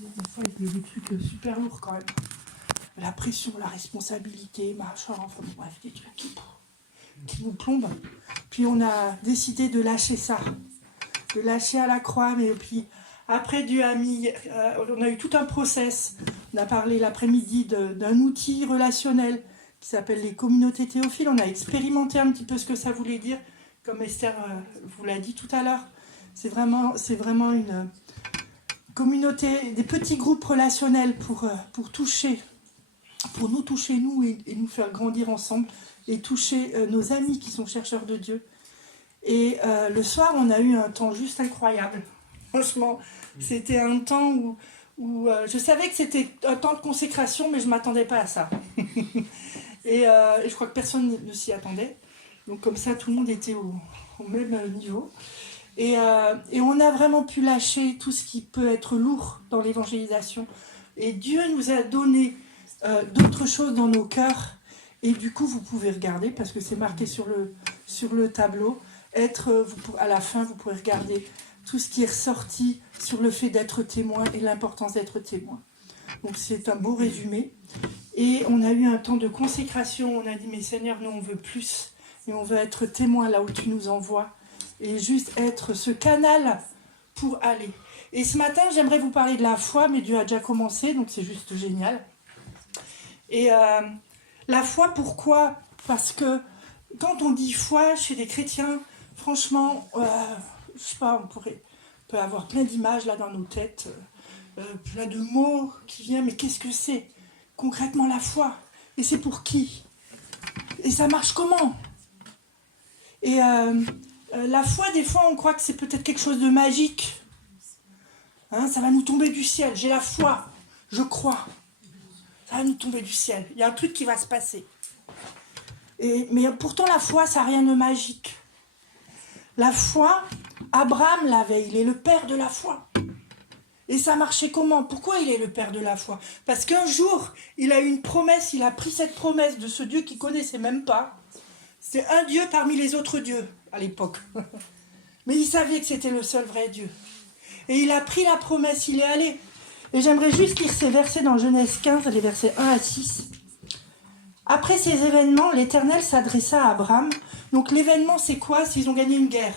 des fois, il y a des trucs super lourds quand même. La pression, la responsabilité, machin, enfin bref, des trucs qui nous plombent. Puis on a décidé de lâcher ça, de lâcher à la croix, mais puis après Dieu a mis, on a eu tout un process. On a parlé l'après-midi d'un outil relationnel qui s'appelle les communautés théophiles. On a expérimenté un petit peu ce que ça voulait dire, comme Esther vous l'a dit tout à l'heure. C'est vraiment une communauté, des petits groupes relationnels pour nous toucher, nous, et nous faire grandir ensemble, et toucher nos amis qui sont chercheurs de Dieu. Et le soir, on a eu un temps juste incroyable. Franchement, c'était un temps où je savais que c'était un temps de consécration, mais je ne m'attendais pas à ça. et je crois que personne ne s'y attendait. Donc comme ça, tout le monde était au même niveau. Et on a vraiment pu lâcher tout ce qui peut être lourd dans l'évangélisation. Et Dieu nous a donné d'autres choses dans nos cœurs. Et du coup, vous pouvez regarder, parce que c'est marqué sur le tableau. À la fin, vous pourrez regarder tout ce qui est ressorti sur le fait d'être témoin et l'importance d'être témoin. Donc c'est un beau résumé. Et on a eu un temps de consécration. On a dit, mais Seigneur, nous on veut plus. Et on veut être témoin là où tu nous envoies. Et juste être ce canal pour aller. Et ce matin, j'aimerais vous parler de la foi, mais Dieu a déjà commencé, donc c'est juste génial. Et la foi, pourquoi ? Parce que quand on dit foi chez des chrétiens, franchement, je sais pas, on peut avoir plein d'images là dans nos têtes, plein de mots qui viennent, mais qu'est-ce que c'est concrètement la foi ? Et c'est pour qui ? Et ça marche comment ? Et la foi, des fois, on croit que c'est peut-être quelque chose de magique. Hein, ça va nous tomber du ciel. J'ai la foi, je crois. Ça va nous tomber du ciel. Il y a un truc qui va se passer. Mais pourtant, la foi, ça n'a rien de magique. La foi, Abraham l'avait, il est le père de la foi. Et ça marchait comment ? Pourquoi il est le père de la foi ? Parce qu'un jour, il a eu une promesse, il a pris cette promesse de ce Dieu qu'il ne connaissait même pas. C'est un Dieu parmi les autres dieux, à l'époque. Mais il savait que c'était le seul vrai Dieu. Et il a pris la promesse, il est allé. Et j'aimerais juste lire ces versets dans Genèse 15, les versets 1 à 6. Après ces événements, l'Éternel s'adressa à Abraham. Donc l'événement, c'est quoi ? C'est qu'ils ont gagné une guerre.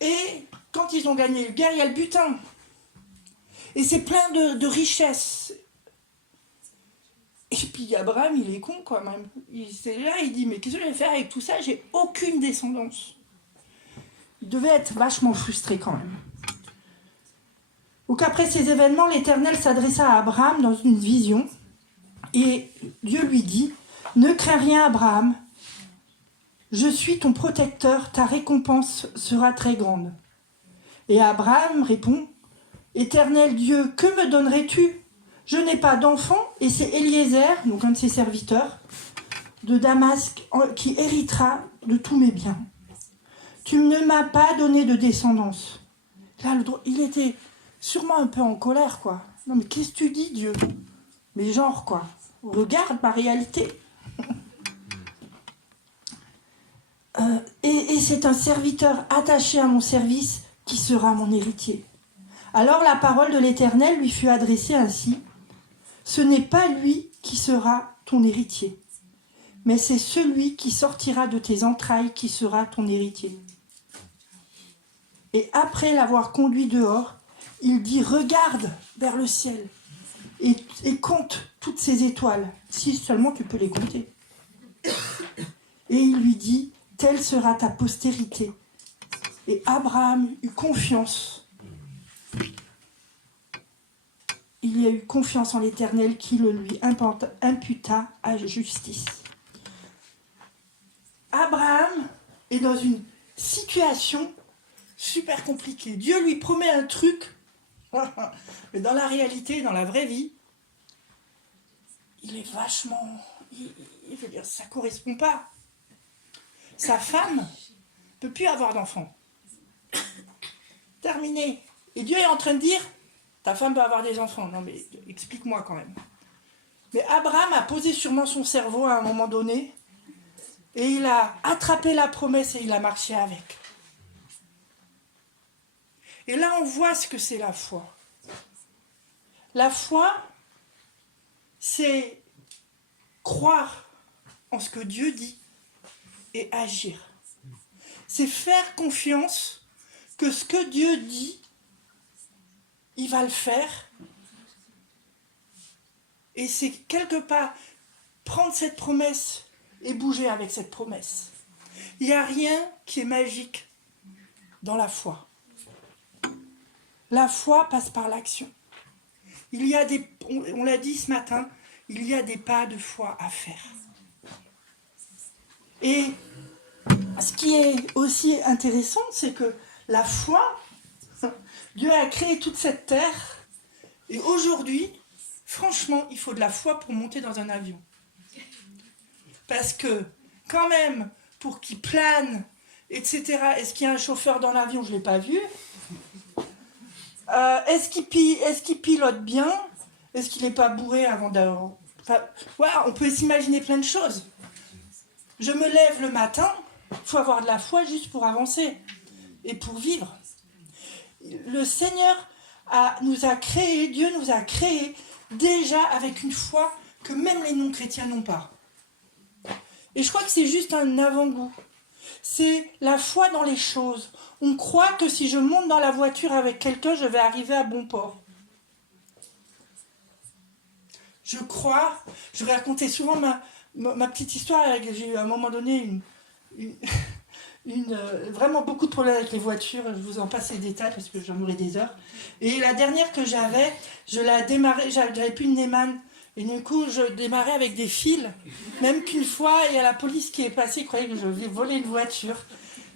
Et quand ils ont gagné une guerre, il y a le butin. Et c'est plein de richesses. Et puis Abraham, il est con quand même. C'est là, il dit, mais qu'est-ce que je vais faire avec tout ça ? J'ai aucune descendance. Il devait être vachement frustré quand même. Donc après ces événements, l'Éternel s'adressa à Abraham dans une vision. Et Dieu lui dit, ne crains rien Abraham, je suis ton protecteur, ta récompense sera très grande. Et Abraham répond, Éternel Dieu, que me donnerais-tu ? Je n'ai pas d'enfant, et c'est Eliezer, donc un de ses serviteurs, de Damas, qui héritera de tous mes biens. Tu ne m'as pas donné de descendance. Là, il était sûrement un peu en colère, quoi. Non, mais qu'est-ce que tu dis, Dieu ? Mais genre, quoi. Regarde ma réalité. Et c'est un serviteur attaché à mon service qui sera mon héritier. Alors la parole de l'Éternel lui fut adressée ainsi. Ce n'est pas lui qui sera ton héritier, mais c'est celui qui sortira de tes entrailles qui sera ton héritier. Et après l'avoir conduit dehors, il dit, regarde vers le ciel et compte toutes ces étoiles, si seulement tu peux les compter. Et il lui dit, telle sera ta postérité. Et Abraham eut confiance. Il y a eu confiance en l'Éternel qui le lui imputa à justice. Abraham est dans une situation super compliquée. Dieu lui promet un truc, mais dans la réalité, dans la vraie vie, il est vachement... Il veut dire, ça ne correspond pas. Sa femme ne peut plus avoir d'enfant. Terminé. Et Dieu est en train de dire, ta femme peut avoir des enfants. Non mais explique-moi quand même. Mais Abraham a posé sûrement son cerveau à un moment donné et il a attrapé la promesse et il a marché avec. Et là, on voit ce que c'est la foi. La foi, c'est croire en ce que Dieu dit et agir. C'est faire confiance que ce que Dieu dit, il va le faire. Et c'est quelque part prendre cette promesse et bouger avec cette promesse. Il n'y a rien qui est magique dans la foi. La foi passe par l'action. Il y a des, on l'a dit ce matin, il y a des pas de foi à faire. Et ce qui est aussi intéressant, c'est que la foi, Dieu a créé toute cette terre, et aujourd'hui, franchement, il faut de la foi pour monter dans un avion. Parce que, quand même, pour qu'il plane, etc., est-ce qu'il y a un chauffeur dans l'avion? Je ne l'ai pas vu. Est-ce qu'il pilote bien? Est-ce qu'il n'est pas bourré avant d'avoir... Enfin, voilà, on peut s'imaginer plein de choses. Je me lève le matin, il faut avoir de la foi juste pour avancer et pour vivre. Le Seigneur nous a créés, Dieu nous a créés déjà avec une foi que même les non-chrétiens n'ont pas. Et je crois que c'est juste un avant-goût. C'est la foi dans les choses. On croit que si je monte dans la voiture avec quelqu'un, je vais arriver à bon port. Je crois, je vais raconter souvent ma petite histoire. J'ai eu à un moment donné vraiment beaucoup de problèmes avec les voitures. Je vous en passe les détails parce que j'en aurai des heures. Et la dernière que j'avais, je la démarrais, j'avais plus une Neyman. Et du coup, je démarrais avec des fils. Même qu'une fois, il y a la police qui est passée, il croyait que je vais voler une voiture.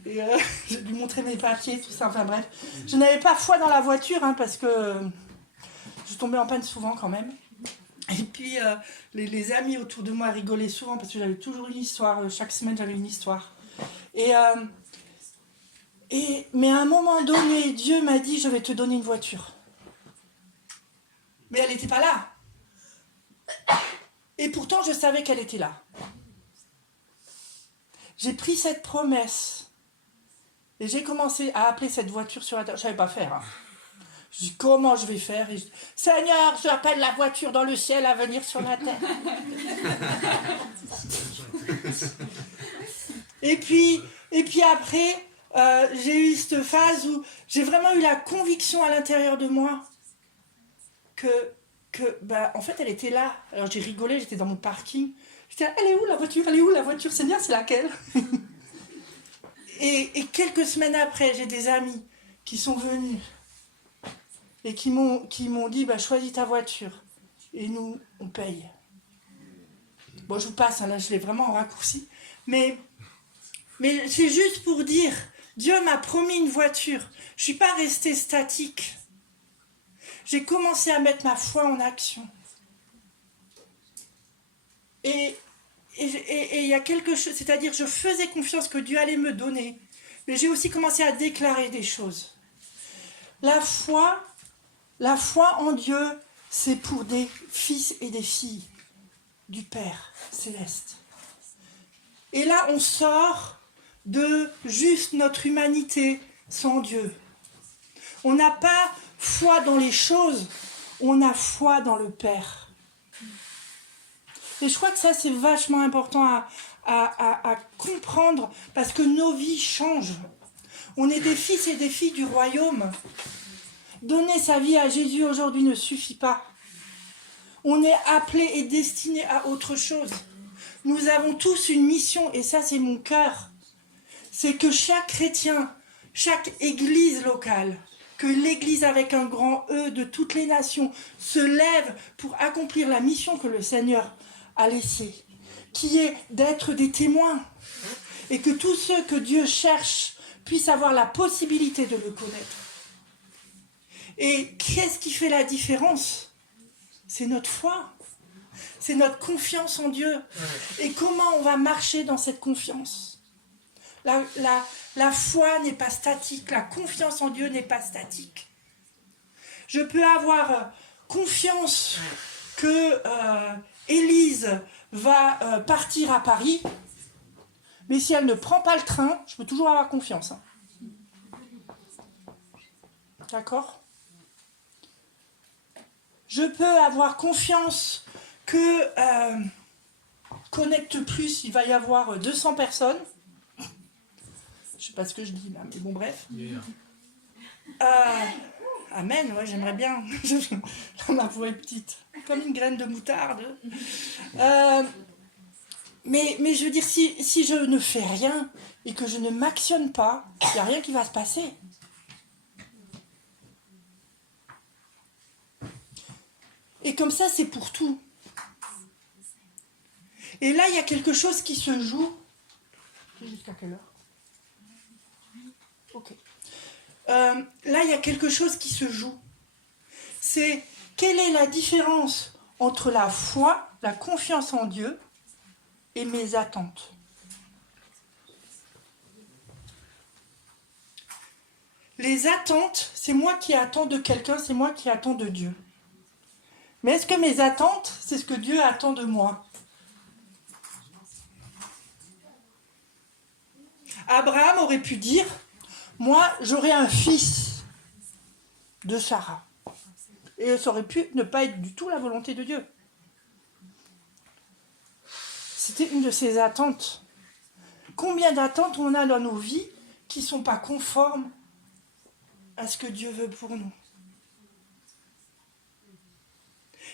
Et je lui montrais mes papiers, tout ça, enfin bref. Je n'avais pas foi dans la voiture, hein, parce que je tombais en panne souvent quand même. Et puis, les amis autour de moi rigolaient souvent, parce que j'avais toujours une histoire. Chaque semaine, j'avais une histoire. Mais à un moment donné, Dieu m'a dit, je vais te donner une voiture. Mais elle n'était pas là. Et pourtant, je savais qu'elle était là. J'ai pris cette promesse et j'ai commencé à appeler cette voiture sur la terre. Je ne savais pas faire. Hein. Je dis, comment je vais faire? Et je dis, Seigneur, j'appelle la voiture dans le ciel à venir sur la terre. et puis après, j'ai eu cette phase où j'ai vraiment eu la conviction à l'intérieur de moi que en fait, elle était là. Alors j'ai rigolé, j'étais dans mon parking. J'étais là, elle est où la voiture? Elle est où la voiture? Seigneur, c'est laquelle? et quelques semaines après, j'ai des amis qui sont venus et qui m'ont dit, choisis ta voiture. Et nous, on paye. Bon, je vous passe, hein, là, je l'ai vraiment raccourci. Mais c'est juste pour dire, Dieu m'a promis une voiture. Je ne suis pas restée statique. J'ai commencé à mettre ma foi en action. Et il y a quelque chose, c'est-à-dire je faisais confiance que Dieu allait me donner, mais j'ai aussi commencé à déclarer des choses. La foi en Dieu, c'est pour des fils et des filles du Père céleste. Et là, on sort de juste notre humanité sans Dieu. On n'a pas foi dans les choses, on a foi dans le Père. Et je crois que ça, c'est vachement important à comprendre, parce que nos vies changent. On est des fils et des filles du royaume. Donner sa vie à Jésus aujourd'hui ne suffit pas. On est appelé et destiné à autre chose. Nous avons tous une mission, et ça, c'est mon cœur. C'est que chaque chrétien, chaque église locale, que l'église avec un grand E de toutes les nations se lève pour accomplir la mission que le Seigneur a laissée, qui est d'être des témoins, et que tous ceux que Dieu cherche puissent avoir la possibilité de le connaître. Et qu'est-ce qui fait la différence? C'est notre foi, c'est notre confiance en Dieu. Et comment on va marcher dans cette confiance? La foi n'est pas statique, la confiance en Dieu n'est pas statique. Je peux avoir confiance que Élise va partir à Paris, mais si elle ne prend pas le train, je peux toujours avoir confiance. Hein. D'accord ? Je peux avoir confiance que Connecte Plus, il va y avoir 200 personnes. Je sais pas ce que je dis là, mais bon, bref. Yeah. Amen, ouais, j'aimerais bien. Ma voix est petite, comme une graine de moutarde. Mais je veux dire, si je ne fais rien et que je ne m'actionne pas, il n'y a rien qui va se passer. Et comme ça, c'est pour tout. Et là, il y a quelque chose qui se joue. Jusqu'à quelle heure ? Ok. Là, il y a quelque chose qui se joue. C'est quelle est la différence entre la foi, la confiance en Dieu et mes attentes. Les attentes, c'est moi qui attends de quelqu'un, c'est moi qui attends de Dieu. Mais est-ce que mes attentes, c'est ce que Dieu attend de moi ? Abraham aurait pu dire, moi j'aurai un fils de Sarah. Et ça aurait pu ne pas être du tout la volonté de Dieu. C'était une de ses attentes. Combien d'attentes on a dans nos vies qui ne sont pas conformes à ce que Dieu veut pour nous.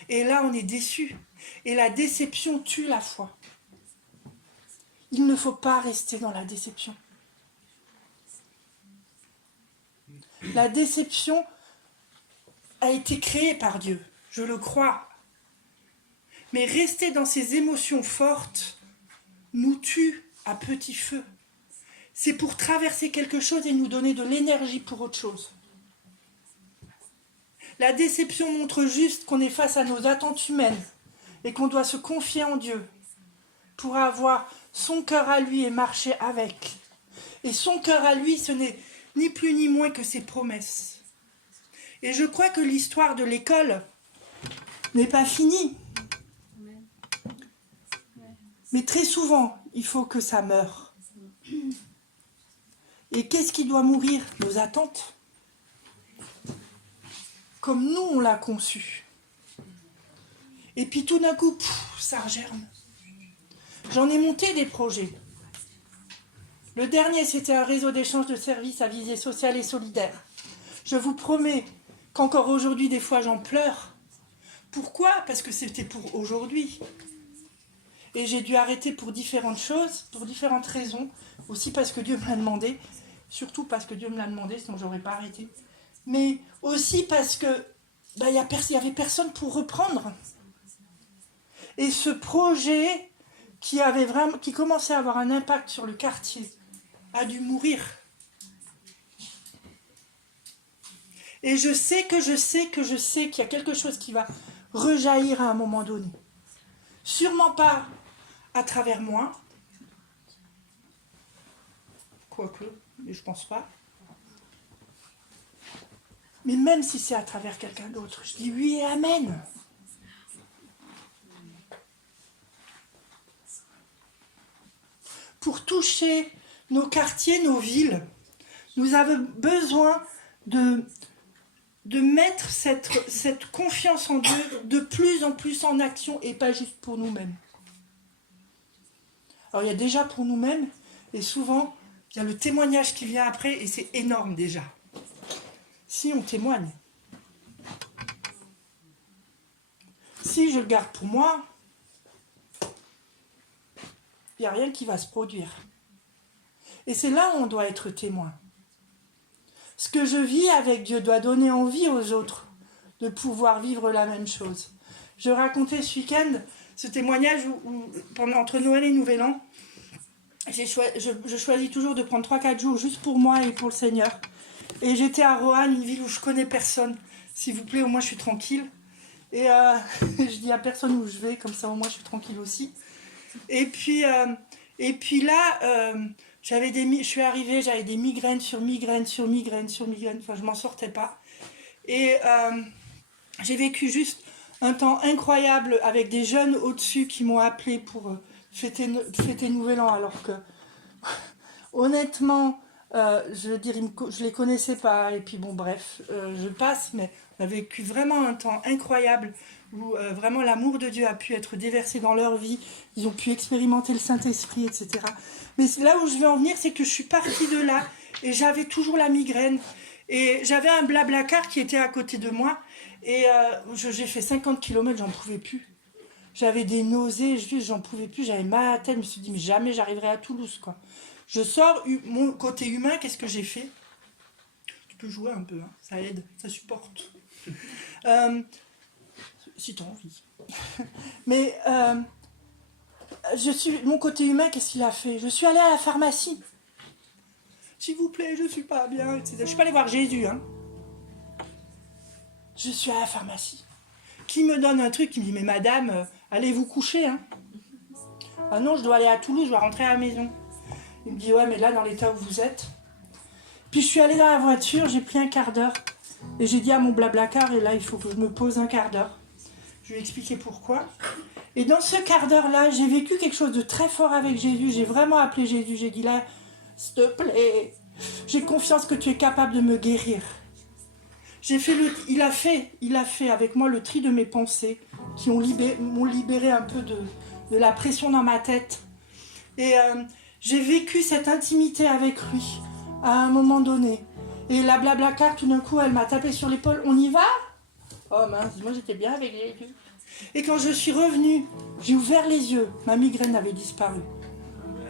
Et là, on est déçu. Et la déception tue la foi. Il ne faut pas rester dans la déception. La déception a été créée par Dieu, je le crois. Mais rester dans ces émotions fortes nous tue à petit feu. C'est pour traverser quelque chose et nous donner de l'énergie pour autre chose. La déception montre juste qu'on est face à nos attentes humaines et qu'on doit se confier en Dieu pour avoir son cœur à lui et marcher avec. Et son cœur à lui, ce n'est ni plus ni moins que ses promesses. Et je crois que l'histoire de l'école n'est pas finie. Mais très souvent, il faut que ça meure. Et qu'est-ce qui doit mourir ? Nos attentes. Comme nous, on l'a conçu. Et puis tout d'un coup, ça regerme. J'en ai monté des projets. Le dernier, c'était un réseau d'échange de services à visée sociale et solidaire. Je vous promets qu'encore aujourd'hui, des fois, j'en pleure. Pourquoi ? Parce que c'était pour aujourd'hui. Et j'ai dû arrêter pour différentes choses, pour différentes raisons. Aussi parce que Dieu me l'a demandé. Surtout parce que Dieu me l'a demandé, sinon je n'aurais pas arrêté. Mais aussi parce que il y avait personne pour reprendre. Et ce projet qui commençait à avoir un impact sur le quartier a dû mourir. Et je sais qu'il y a quelque chose qui va rejaillir à un moment donné. Sûrement pas à travers moi. Quoique, mais je pense pas. Mais même si c'est à travers quelqu'un d'autre, je dis oui et amen. Pour toucher nos quartiers, nos villes, nous avons besoin de mettre cette confiance en Dieu de plus en plus en action et pas juste pour nous-mêmes. Alors il y a déjà pour nous-mêmes et souvent il y a le témoignage qui vient après et c'est énorme déjà. Si on témoigne. Si je le garde pour moi, il n'y a rien qui va se produire. Et c'est là où on doit être témoin. Ce que je vis avec Dieu doit donner envie aux autres de pouvoir vivre la même chose. Je racontais ce week-end ce témoignage où entre Noël et Nouvel An, je choisis toujours de prendre 3-4 jours juste pour moi et pour le Seigneur. Et j'étais à Roanne, une ville où je connais personne. S'il vous plaît, au moins je suis tranquille. Et je dis à personne où je vais, comme ça au moins je suis tranquille aussi. Et puis là, je suis arrivée, j'avais des migraines sur migraines sur migraines sur migraines. Enfin, je m'en sortais pas. Et j'ai vécu juste un temps incroyable avec des jeunes au-dessus qui m'ont appelé pour fêter Nouvel An. Alors que, honnêtement, Je veux dire, je les connaissais pas. Et puis bon, bref, je passe, mais on a vécu vraiment un temps incroyable où vraiment l'amour de Dieu a pu être déversé dans leur vie. Ils ont pu expérimenter le Saint-Esprit, etc. Mais là où je veux en venir, c'est que je suis partie de là et j'avais toujours la migraine. Et j'avais un Blablacar qui était à côté de moi. Et j'ai fait 50 km, j'en pouvais plus. J'avais des nausées, j'en pouvais plus, j'avais mal à la tête. Je me suis dit, mais jamais j'arriverai à Toulouse, quoi. Je sors, mon côté humain, qu'est-ce que j'ai fait? Tu peux jouer un peu, hein, ça aide, ça supporte. Si t'as envie. Mais mon côté humain, qu'est-ce qu'il a fait? Je suis allée à la pharmacie. S'il vous plaît, je suis pas bien, etc. Je suis pas allée voir Jésus, hein. Je suis à la pharmacie. Qui me donne un truc, qui me dit, mais madame, allez vous coucher, hein. Ah non, je dois aller à Toulouse, je dois rentrer à la maison. Il me dit, ouais, mais là, dans l'état où vous êtes. Puis je suis allée dans la voiture, j'ai pris un quart d'heure. Et j'ai dit à mon Blablacar, et là, il faut que je me pose un quart d'heure. Je lui ai expliqué pourquoi. Et dans ce quart d'heure-là, j'ai vécu quelque chose de très fort avec Jésus. J'ai vraiment appelé Jésus. J'ai dit, là, s'il te plaît, j'ai confiance que tu es capable de me guérir. Il a fait avec moi le tri de mes pensées qui m'ont libéré un peu de la pression dans ma tête. Et j'ai vécu cette intimité avec lui à un moment donné. Et la Blablacar, tout d'un coup, elle m'a tapé sur l'épaule. On y va? Oh mince, moi j'étais bien avec Jésus. Et quand je suis revenue, j'ai ouvert les yeux. Ma migraine avait disparu.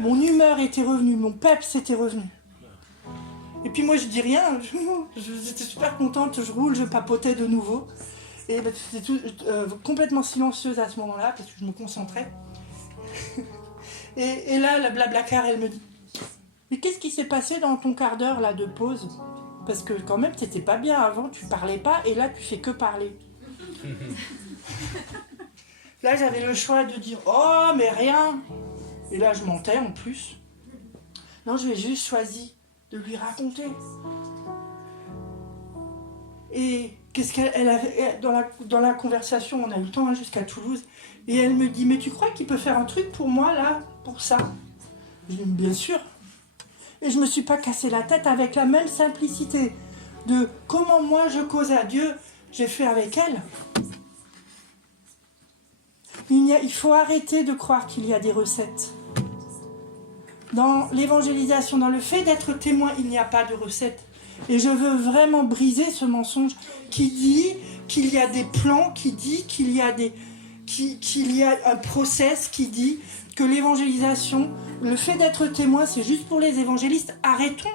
Mon humeur était revenue, mon peps était revenu. Et puis moi je dis rien, j'étais super contente, je roule, je papotais de nouveau. Et c'était complètement silencieuse à ce moment-là, parce que je me concentrais. Et là, la Blablacar, elle me dit, mais qu'est-ce qui s'est passé dans ton quart d'heure là de pause? Parce que quand même, t'étais pas bien avant, tu parlais pas, et là, tu fais que parler. Là, j'avais le choix de dire, oh, mais rien. Et là, je mentais en plus. Non, je vais juste choisi de lui raconter. Et qu'est-ce qu'elle avait dans la conversation, on a eu le temps hein, jusqu'à Toulouse, et elle me dit, mais tu crois qu'il peut faire un truc pour moi là, pour ça? Je dis, bien sûr. Et je me suis pas cassé la tête avec la même simplicité de comment moi je cause à Dieu, j'ai fait avec elle. Il faut arrêter de croire qu'il y a des recettes. Dans l'évangélisation, dans le fait d'être témoin, il n'y a pas de recette. Et je veux vraiment briser ce mensonge qui dit qu'il y a des plans, qui dit qu'il y a un process, qui dit que l'évangélisation, le fait d'être témoin, c'est juste pour les évangélistes. Arrêtons.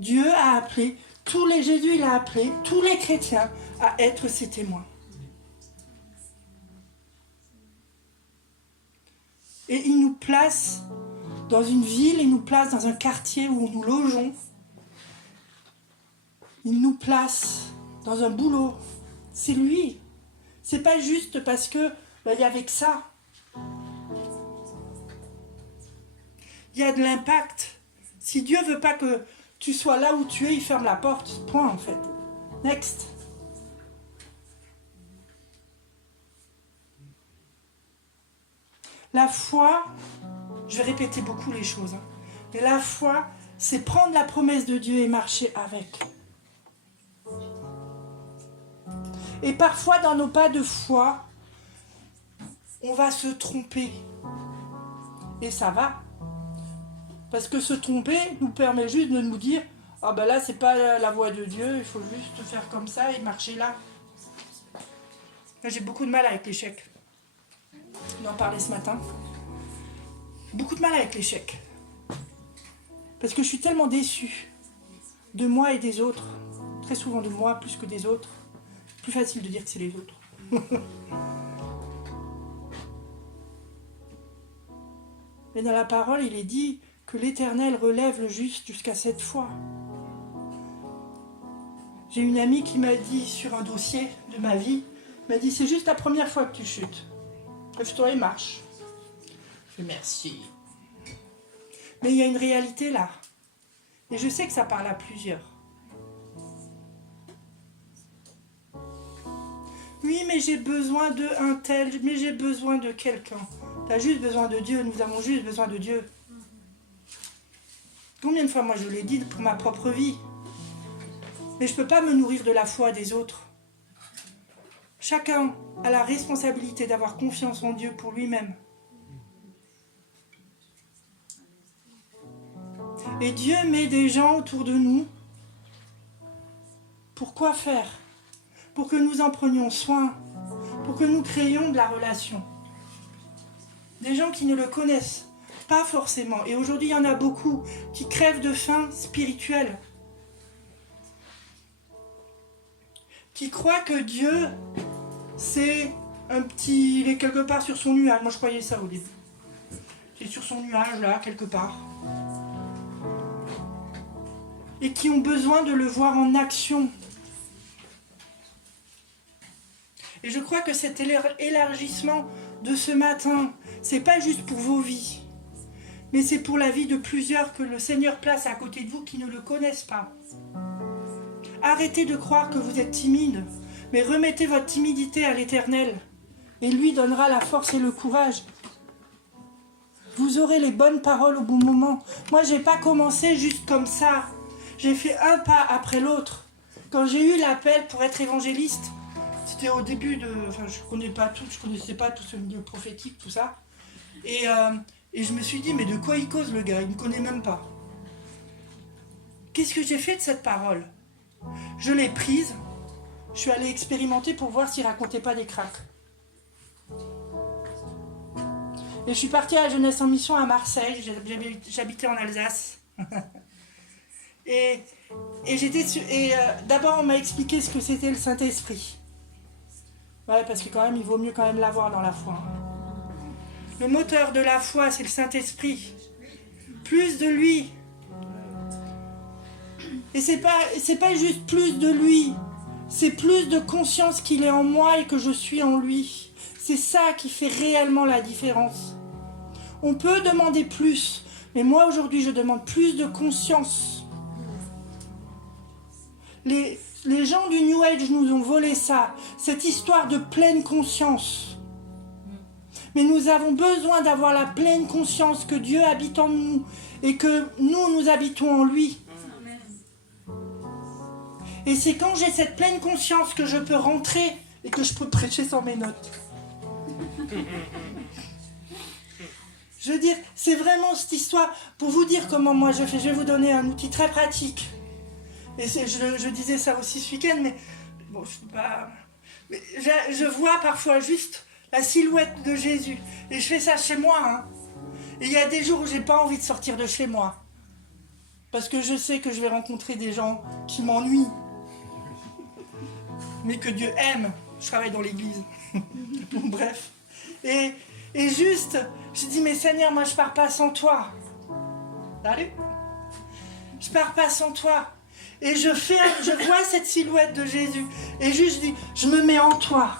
Dieu a appelé, Jésus il a appelé tous les chrétiens à être ses témoins. Et il nous place dans une ville, il nous place dans un quartier où nous logeons. Il nous place dans un boulot. C'est lui. C'est pas juste parce que il y avait que ça. Il y a de l'impact. Si Dieu veut pas que tu sois là où tu es, il ferme la porte. Point en fait. Next. La foi, je vais répéter beaucoup les choses, hein, mais la foi, c'est prendre la promesse de Dieu et marcher avec. Et parfois, dans nos pas de foi, on va se tromper. Et ça va. Parce que se tromper nous permet juste de nous dire « Ah ben là, c'est pas la voie de Dieu, il faut juste faire comme ça et marcher là. » Là, j'ai beaucoup de mal avec l'échec. On en parlait ce matin. Beaucoup de mal avec l'échec. Parce que je suis tellement déçue de moi et des autres. Très souvent de moi plus que des autres. Plus facile de dire que c'est les autres. Mais dans la parole, il est dit que l'Éternel relève le juste jusqu'à 7 fois. J'ai une amie qui m'a dit sur un dossier de ma vie, m'a dit c'est juste la première fois que tu chutes. Lève-toi et marche. Je fais merci. Mais il y a une réalité là. Et je sais que ça parle à plusieurs. Oui, mais j'ai besoin de un tel, mais j'ai besoin de quelqu'un. Tu as juste besoin de Dieu, nous avons juste besoin de Dieu. Combien de fois, moi, je l'ai dit pour ma propre vie. Mais je ne peux pas me nourrir de la foi des autres. Chacun a la responsabilité d'avoir confiance en Dieu pour lui-même. Et Dieu met des gens autour de nous. Pour quoi faire? Pour que nous en prenions soin. Pour que nous créions de la relation. Des gens qui ne le connaissent pas forcément. Et aujourd'hui, il y en a beaucoup qui crèvent de faim spirituelle. Qui croient que Dieu, c'est un petit... Il est quelque part sur son nuage. Moi, je croyais ça au début. Il est sur son nuage, là, quelque part. Et qui ont besoin de le voir en action. Et je crois que cet élargissement de ce matin, c'est pas juste pour vos vies, mais c'est pour la vie de plusieurs que le Seigneur place à côté de vous qui ne le connaissent pas. Arrêtez de croire que vous êtes timide, mais remettez votre timidité à l'Éternel, et lui donnera la force et le courage. Vous aurez les bonnes paroles au bon moment. Moi, j'ai pas commencé juste comme ça. J'ai fait un pas après l'autre. Quand j'ai eu l'appel pour être évangéliste, c'était au début de... Enfin, je connaissais pas tout ce milieu prophétique, tout ça. Et je me suis dit, mais de quoi il cause le gars? Il ne me connaît même pas. Qu'est-ce que j'ai fait de cette parole? Je l'ai prise. Je suis allée expérimenter pour voir s'il racontait pas des cracks. Et je suis partie à la Jeunesse en Mission à Marseille. J'habitais en Alsace. Et d'abord, on m'a expliqué ce que c'était le Saint-Esprit. Ouais, parce que quand même, il vaut mieux quand même l'avoir dans la foi. Le moteur de la foi, c'est le Saint-Esprit. Plus de lui. Et c'est pas juste plus de lui. C'est plus de conscience qu'il est en moi et que je suis en lui. C'est ça qui fait réellement la différence. On peut demander plus, mais moi aujourd'hui, je demande plus de conscience. Les gens du New Age nous ont volé ça, cette histoire de pleine conscience. Mais nous avons besoin d'avoir la pleine conscience que Dieu habite en nous et que nous habitons en lui. Et c'est quand j'ai cette pleine conscience que je peux rentrer et que je peux prêcher sans mes notes. Je veux dire, c'est vraiment cette histoire, pour vous dire comment moi je fais, je vais vous donner un outil très pratique. Et je disais ça aussi ce week-end, mais bon, je peux pas... Mais je vois parfois juste la silhouette de Jésus. Et je fais ça chez moi. Hein. Et il y a des jours où j'ai pas envie de sortir de chez moi. Parce que je sais que je vais rencontrer des gens qui m'ennuient. Mais que Dieu aime. Je travaille dans l'église. Bon, bref. Et juste, je dis, mais Seigneur, moi je pars pas sans toi. Salut. Je pars pas sans toi. Et je vois cette silhouette de Jésus. Et juste, je dis, je me mets en toi.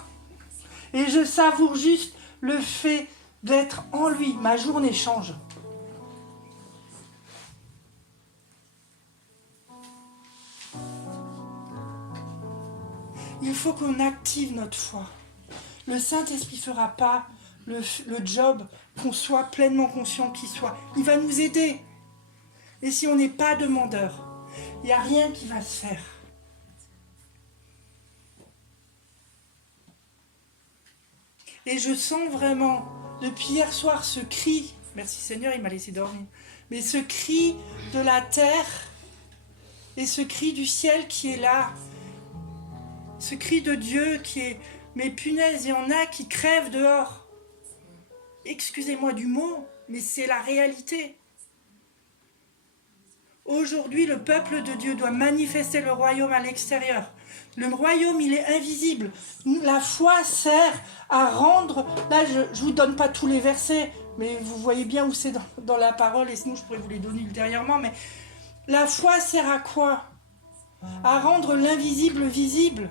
Et je savoure juste le fait d'être en lui. Ma journée change. Il faut qu'on active notre foi. Le Saint-Esprit ne fera pas le job qu'on soit pleinement conscient qu'il soit. Il va nous aider. Et si on n'est pas demandeur, il n'y a rien qui va se faire. Et je sens vraiment, depuis hier soir, ce cri, merci Seigneur, il m'a laissé dormir, mais ce cri de la terre et ce cri du ciel qui est là, ce cri de Dieu qui est, mais punaise, il y en a qui crèvent dehors. Excusez-moi du mot, mais c'est la réalité. Aujourd'hui, le peuple de Dieu doit manifester le royaume à l'extérieur. Le royaume, il est invisible. La foi sert à rendre... Là, je ne vous donne pas tous les versets, mais vous voyez bien où c'est dans la parole, et sinon je pourrais vous les donner ultérieurement. Mais la foi sert à quoi? À rendre l'invisible visible.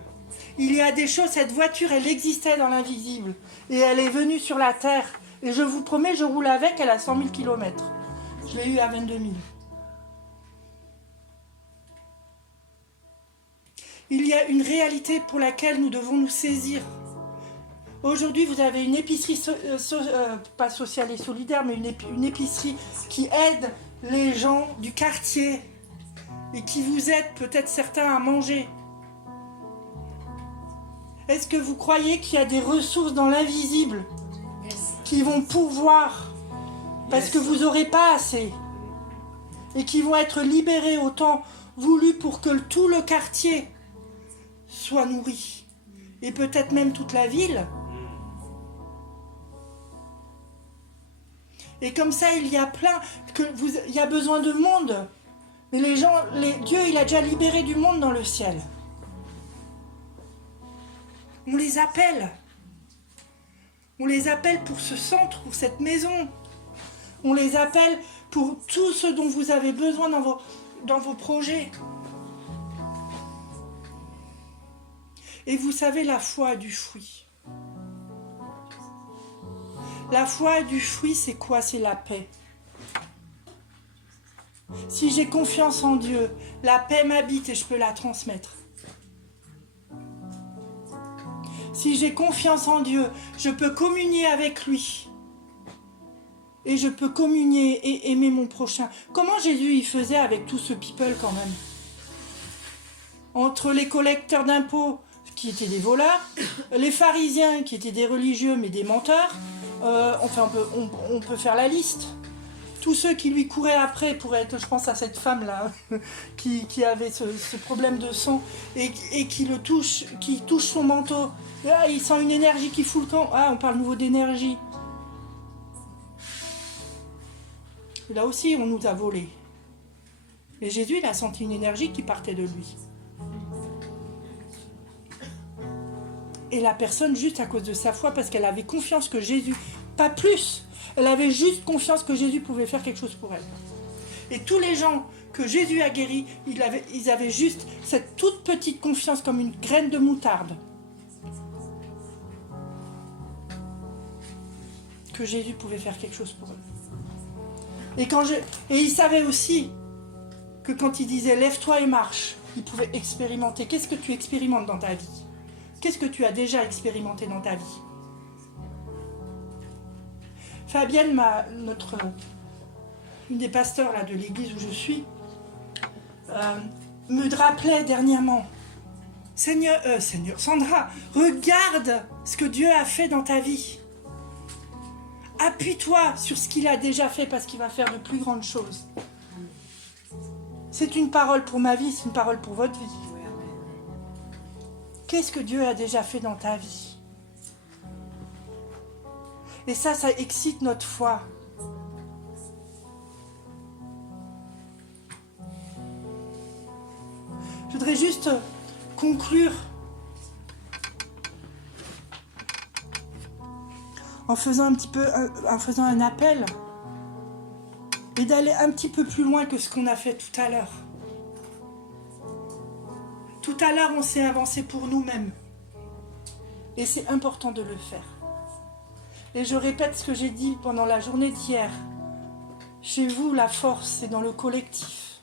Il y a des choses, cette voiture, elle existait dans l'invisible. Et elle est venue sur la terre. Et je vous promets, je roule avec, elle a 100 000 km. Je l'ai eu à 22 000. Il y a une réalité pour laquelle nous devons nous saisir. Aujourd'hui, vous avez une épicerie, pas sociale et solidaire, mais une épicerie qui aide les gens du quartier et qui vous aide peut-être certains à manger. Est-ce que vous croyez qu'il y a des ressources dans l'invisible qui vont pourvoir parce que vous n'aurez pas assez et qui vont être libérées au temps voulu pour que tout le quartier soit nourri et peut-être même toute la ville? Et comme ça, il y a plein, il y a besoin de monde. Mais Dieu, il a déjà libéré du monde dans le ciel. On les appelle. On les appelle pour ce centre, pour cette maison. On les appelle pour tout ce dont vous avez besoin dans vos projets. Et vous savez, la foi a du fruit. La foi a du fruit, c'est quoi? C'est la paix. Si j'ai confiance en Dieu, la paix m'habite et je peux la transmettre. Si j'ai confiance en Dieu, je peux communier avec lui. Et je peux communier et aimer mon prochain. Comment Jésus il faisait avec tout ce people quand même? Entre les collecteurs d'impôts qui étaient des voleurs, les pharisiens qui étaient des religieux mais des menteurs, on peut faire la liste. Tous ceux qui lui couraient après pour être, je pense à cette femme-là, qui avait ce problème de sang et qui touche son manteau. Là, il sent une énergie qui fout le camp. Ah, on parle nouveau d'énergie. Là aussi, on nous a volé. Et Jésus, il a senti une énergie qui partait de lui. Et la personne, juste à cause de sa foi, parce qu'elle avait confiance que Jésus, pas plus, elle avait juste confiance que Jésus pouvait faire quelque chose pour elle. Et tous les gens que Jésus a guéris, ils avaient juste cette toute petite confiance comme une graine de moutarde. Que Jésus pouvait faire quelque chose pour eux. Et il savait aussi que quand il disait « lève-toi et marche », il pouvait expérimenter. Qu'est-ce que tu expérimentes dans ta vie? Qu'est-ce que tu as déjà expérimenté dans ta vie? Fabienne, une des pasteurs là, de l'église où je suis, me rappelait dernièrement, Seigneur, Sandra, regarde ce que Dieu a fait dans ta vie. Appuie-toi sur ce qu'il a déjà fait parce qu'il va faire de plus grandes choses. C'est une parole pour ma vie, c'est une parole pour votre vie. Qu'est-ce que Dieu a déjà fait dans ta vie? Et ça excite notre foi. Je voudrais juste conclure en faisant un appel et d'aller un petit peu plus loin que ce qu'on a fait tout à l'heure. Tout à l'heure, on s'est avancé pour nous-mêmes. Et c'est important de le faire. Et je répète ce que j'ai dit pendant la journée d'hier. Chez vous, la force, c'est dans le collectif.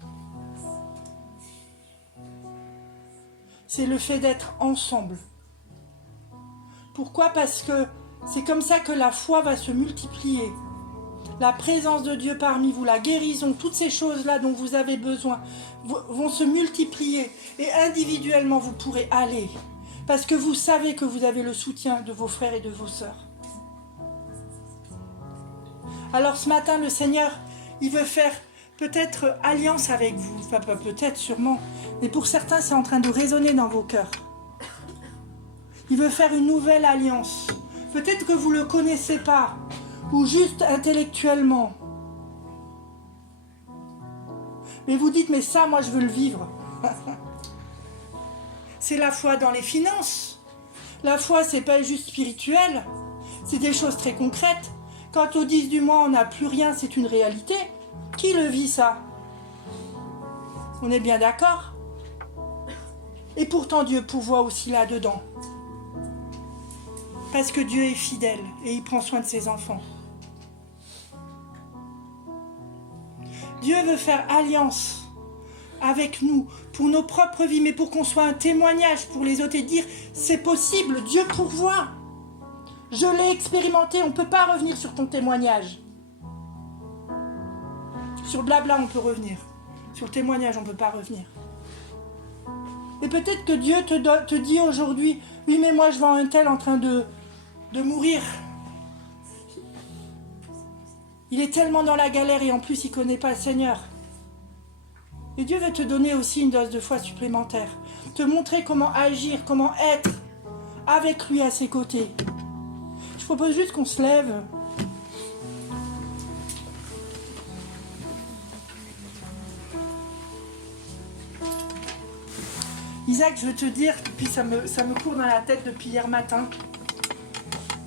C'est le fait d'être ensemble. Pourquoi? Parce que c'est comme ça que la foi va se multiplier. La présence de Dieu parmi vous, la guérison, toutes ces choses-là dont vous avez besoin vont se multiplier. Et individuellement, vous pourrez aller. Parce que vous savez que vous avez le soutien de vos frères et de vos sœurs. Alors ce matin, le Seigneur, il veut faire peut-être alliance avec vous. Enfin, pas peut-être, sûrement. Mais pour certains, c'est en train de résonner dans vos cœurs. Il veut faire une nouvelle alliance. Peut-être que vous ne le connaissez pas. Ou juste intellectuellement. Mais vous dites, mais ça, moi, je veux le vivre. C'est la foi dans les finances. La foi, c'est pas juste spirituel. C'est des choses très concrètes. Quand au 10 du mois, on n'a plus rien, c'est une réalité. Qui le vit, ça? On est bien d'accord? Et pourtant, Dieu pourvoit aussi là-dedans. Parce que Dieu est fidèle et il prend soin de ses enfants. Dieu veut faire alliance avec nous pour nos propres vies, mais pour qu'on soit un témoignage pour les autres et dire c'est possible, Dieu pourvoit. Je l'ai expérimenté, on ne peut pas revenir sur ton témoignage. Sur le blabla, on peut revenir. Sur le témoignage, on ne peut pas revenir. Et peut-être que Dieu te dit aujourd'hui, oui, mais moi je vois un tel en train de mourir. Il est tellement dans la galère et en plus il ne connaît pas le Seigneur. Et Dieu veut te donner aussi une dose de foi supplémentaire. Te montrer comment agir, comment être avec lui à ses côtés. Je propose juste qu'on se lève. Isaac, je veux te dire, puis ça me court dans la tête depuis hier matin.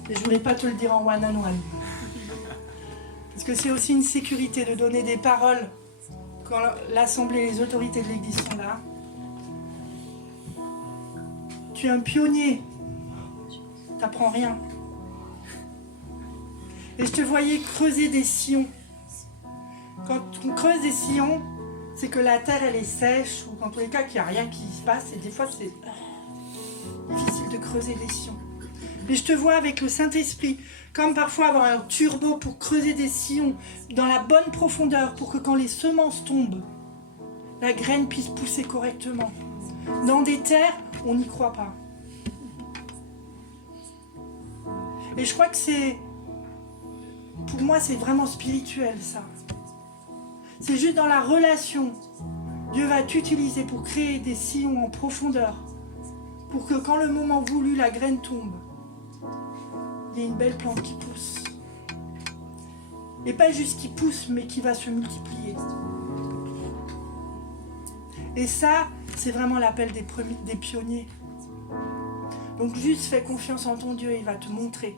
Et je ne voulais pas te le dire en one-on-one. Parce que c'est aussi une sécurité de donner des paroles quand l'Assemblée et les autorités de l'Église sont là. Tu es un pionnier. Tu n'apprends rien. Et je te voyais creuser des sillons. Quand on creuse des sillons, c'est que la terre elle est sèche, ou dans tous les cas qu'il n'y a rien qui se passe, et des fois c'est difficile de creuser des sillons. Mais je te vois avec le Saint-Esprit, comme parfois avoir un turbo pour creuser des sillons dans la bonne profondeur, pour que quand les semences tombent, la graine puisse pousser correctement. Dans des terres, on n'y croit pas. Et je crois que pour moi, c'est vraiment spirituel, ça. C'est juste dans la relation. Dieu va t'utiliser pour créer des sillons en profondeur. Pour que quand le moment voulu, la graine tombe, il y ait une belle plante qui pousse. Et pas juste qui pousse, mais qui va se multiplier. Et ça, c'est vraiment l'appel des pionniers. Donc juste fais confiance en ton Dieu, il va te montrer.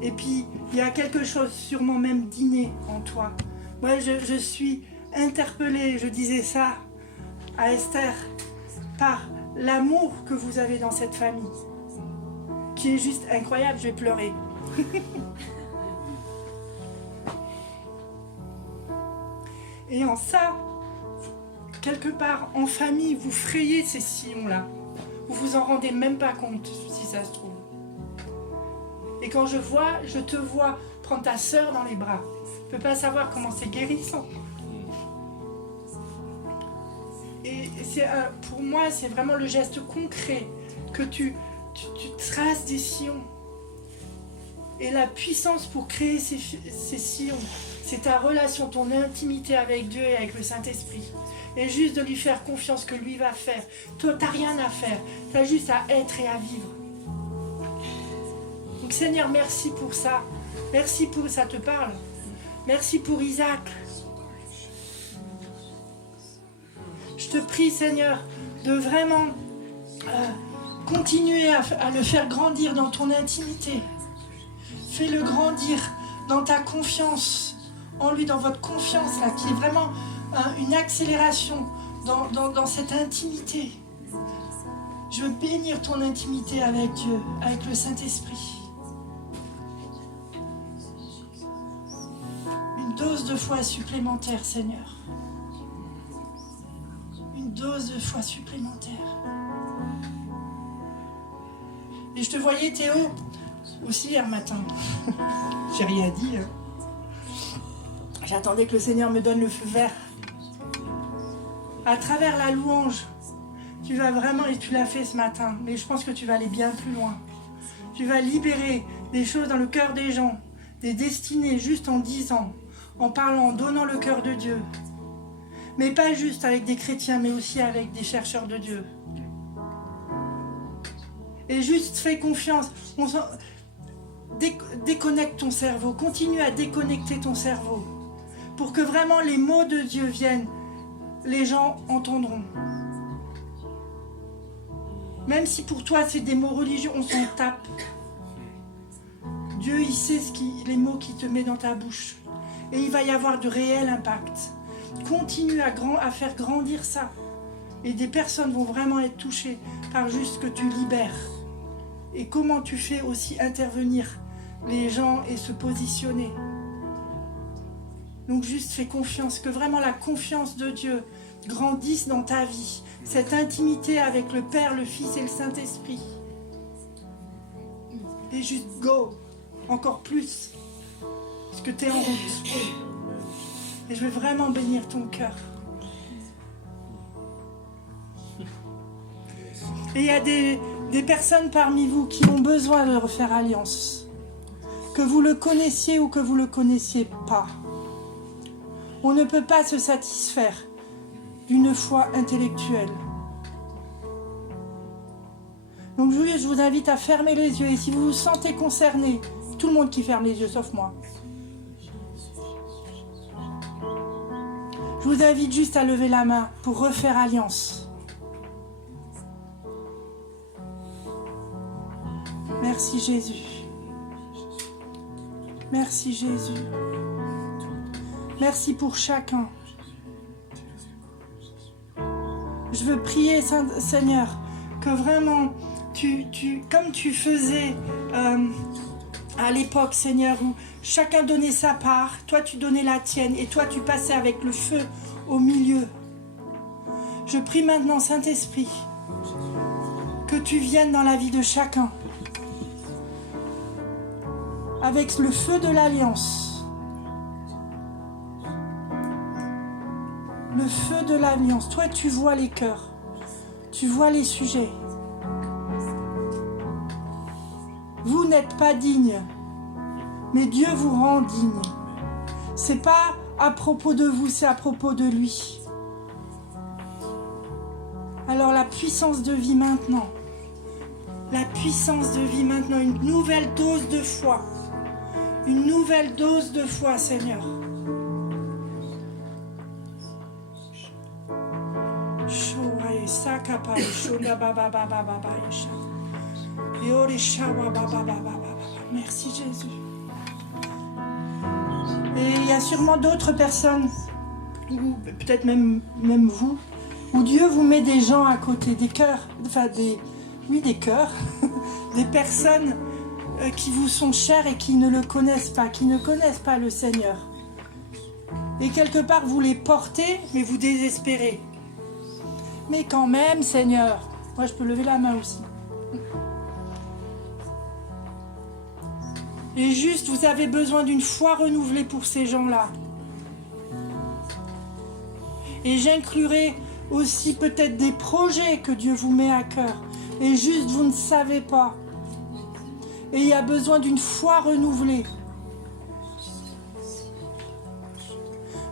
Et puis, il y a quelque chose, sûrement même d'inné en toi. Moi, je suis interpellée, je disais ça à Esther, par l'amour que vous avez dans cette famille, qui est juste incroyable, je vais pleurer. Et en ça, quelque part, en famille, vous frayez ces sillons-là. Vous vous en rendez même pas compte, si ça se trouve. Et quand je te vois prendre ta sœur dans les bras, je ne peux pas savoir comment c'est guérissant. Et pour moi, c'est vraiment le geste concret que tu traces des sillons. Et la puissance pour créer ces sillons, c'est ta relation, ton intimité avec Dieu et avec le Saint-Esprit. Et juste de lui faire confiance que lui va faire. Toi, tu n'as rien à faire. Tu as juste à être et à vivre. Donc Seigneur, merci pour ça. Merci pour ça te parle. Merci pour Isaac. Je te prie, Seigneur, de vraiment continuer à le faire grandir dans ton intimité. Fais-le grandir dans ta confiance en lui, dans votre confiance, là, qui est vraiment une accélération dans cette intimité. Je veux bénir ton intimité avec Dieu, avec le Saint-Esprit. Une dose de foi supplémentaire, Seigneur. Une dose de foi supplémentaire. Et je te voyais, Théo, aussi hier matin. J'ai rien dit. J'attendais que le Seigneur me donne le feu vert. À travers la louange, tu vas vraiment, et tu l'as fait ce matin, mais je pense que tu vas aller bien plus loin. Tu vas libérer des choses dans le cœur des gens, des destinées, juste en disant, en parlant, en donnant le cœur de Dieu. Mais pas juste avec des chrétiens, mais aussi avec des chercheurs de Dieu. Et juste fais confiance. Déconnecte ton cerveau, continue à déconnecter ton cerveau pour que vraiment les mots de Dieu viennent, les gens entendront. Même si pour toi c'est des mots religieux, on s'en tape. Dieu, il sait les mots qu'il te met dans ta bouche. Et il va y avoir de réels impacts. Continue à faire grandir ça. Et des personnes vont vraiment être touchées par juste ce que tu libères. Et comment tu fais aussi intervenir les gens et se positionner. Donc juste fais confiance, que vraiment la confiance de Dieu grandisse dans ta vie. Cette intimité avec le Père, le Fils et le Saint-Esprit. Et juste go, encore plus, parce que tu es en route. Et je veux vraiment bénir ton cœur. Et il y a des personnes parmi vous qui ont besoin de refaire alliance. Que vous le connaissiez ou que vous ne le connaissiez pas. On ne peut pas se satisfaire d'une foi intellectuelle. Donc je vous invite à fermer les yeux. Et si vous vous sentez concerné, tout le monde qui ferme les yeux, sauf moi. Je vous invite juste à lever la main pour refaire alliance. Merci Jésus. Merci Jésus. Merci pour chacun. Je veux prier, Seigneur, que vraiment, comme tu faisais à l'époque, Seigneur, où chacun donnait sa part, toi tu donnais la tienne, et toi tu passais avec le feu au milieu. Je prie maintenant, Saint-Esprit, que tu viennes dans la vie de chacun, avec le feu de l'alliance. Le feu de l'alliance. Toi, tu vois les cœurs. Tu vois les sujets. Vous n'êtes pas digne, mais Dieu vous rend digne. C'est pas à propos de vous, c'est à propos de lui. Alors la puissance de vie maintenant. La puissance de vie maintenant. Une nouvelle dose de foi. Une nouvelle dose de foi, Seigneur. Merci Jésus. Et il y a sûrement d'autres personnes, ou peut-être même vous, où Dieu vous met des gens à côté, des cœurs, enfin des cœurs, des personnes qui vous sont chères et qui ne le connaissent pas, qui ne connaissent pas le Seigneur. Et quelque part vous les portez, mais vous désespérez. Mais quand même, Seigneur, moi je peux lever la main aussi. Et juste, vous avez besoin d'une foi renouvelée pour ces gens-là. Et j'inclurai aussi peut-être des projets que Dieu vous met à cœur. Et juste, vous ne savez pas. Et il y a besoin d'une foi renouvelée.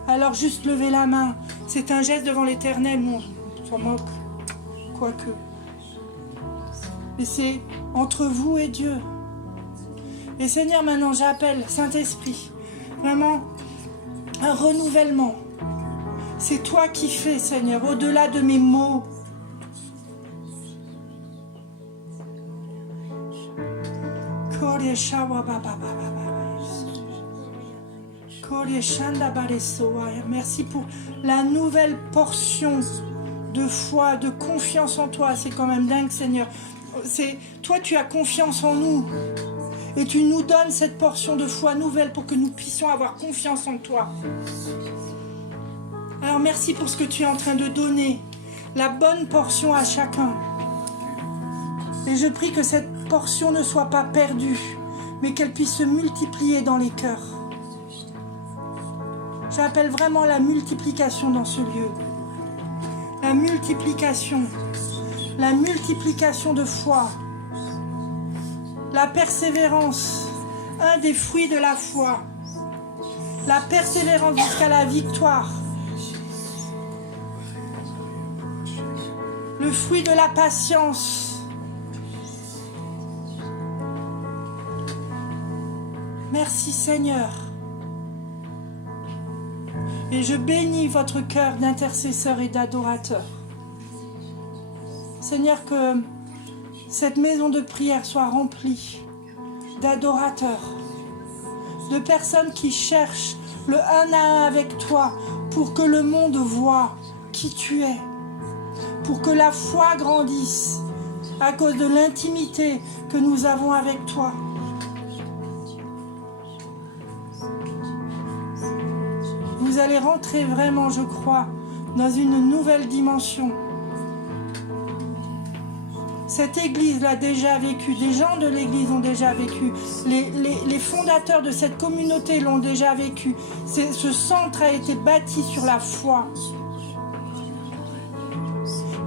Alors juste levez la main. C'est un geste devant l'Éternel. Non, on s'en moque. Quoique. Mais c'est entre vous et Dieu. Et Seigneur, maintenant j'appelle Saint-Esprit. Vraiment un renouvellement. C'est toi qui fais, Seigneur, au-delà de mes mots. Merci pour la nouvelle portion de foi, de confiance en toi. C'est quand même dingue, Seigneur. Toi, tu as confiance en nous. Et tu nous donnes cette portion de foi nouvelle pour que nous puissions avoir confiance en toi. Alors merci pour ce que tu es en train de donner. La bonne portion à chacun. Et je prie que cette portion ne soit pas perdue, mais qu'elle puisse se multiplier dans les cœurs. J'appelle vraiment la multiplication dans ce lieu. La multiplication de foi. La persévérance, un des fruits de la foi. La persévérance jusqu'à la victoire. Le fruit de la patience. Merci Seigneur. Et je bénis votre cœur d'intercesseur et d'adorateur. Seigneur, que cette maison de prière soit remplie d'adorateurs, de personnes qui cherchent le un à un avec toi pour que le monde voie qui tu es, pour que la foi grandisse à cause de l'intimité que nous avons avec toi. Vous allez rentrer vraiment, je crois, dans une nouvelle dimension. Cette église l'a déjà vécu, des gens de l'église ont déjà vécu, les fondateurs de cette communauté l'ont déjà vécu. Ce centre a été bâti sur la foi.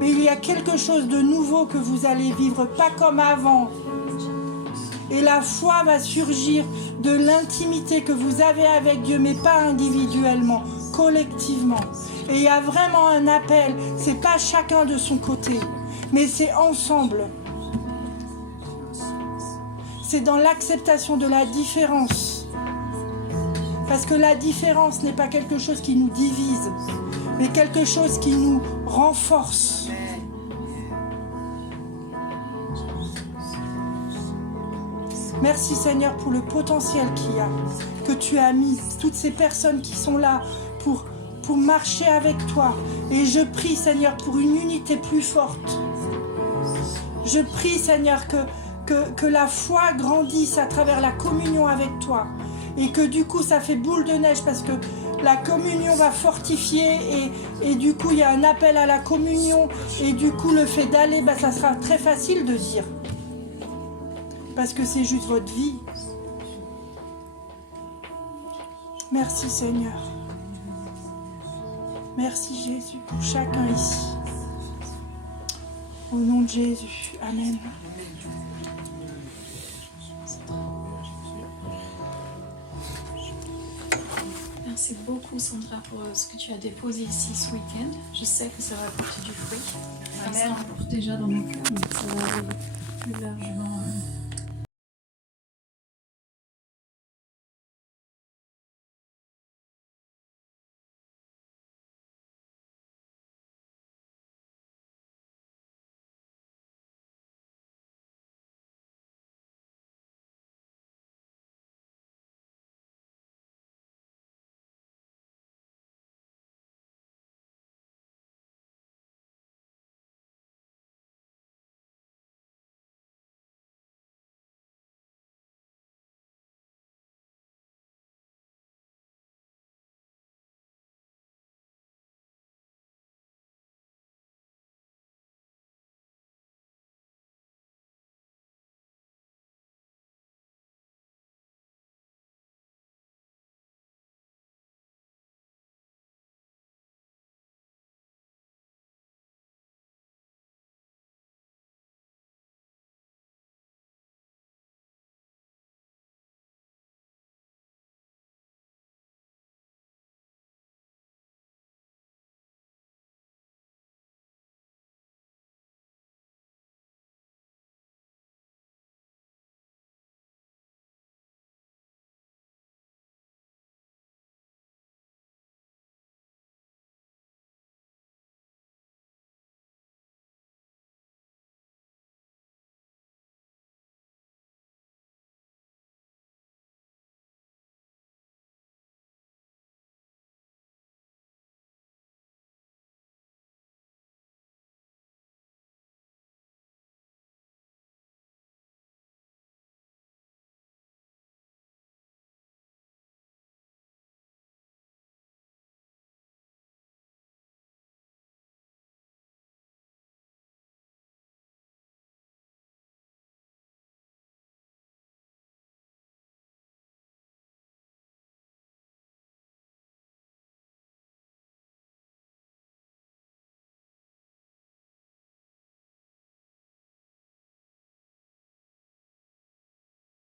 Mais il y a quelque chose de nouveau que vous allez vivre, pas comme avant. Et la foi va surgir de l'intimité que vous avez avec Dieu, mais pas individuellement, collectivement. Et il y a vraiment un appel, c'est pas chacun de son côté, mais c'est ensemble. C'est dans l'acceptation de la différence. Parce que la différence n'est pas quelque chose qui nous divise, mais quelque chose qui nous renforce. Merci Seigneur pour le potentiel qu'il y a, que tu as mis, toutes ces personnes qui sont là pour marcher avec toi. Et je prie Seigneur pour une unité plus forte. Je prie Seigneur que la foi grandisse à travers la communion avec toi. Et que du coup ça fait boule de neige parce que la communion va fortifier et du coup il y a un appel à la communion. Et du coup le fait d'aller, ça sera très facile de dire. Parce que c'est juste votre vie. Merci Seigneur. Merci Jésus pour chacun ici. Au nom de Jésus. Amen. Merci beaucoup Sandra pour ce que tu as déposé ici ce week-end. Je sais que ça va apporter du fruit. Amen. Ça apporte déjà dans mon cœur, mais ça va aller plus largement.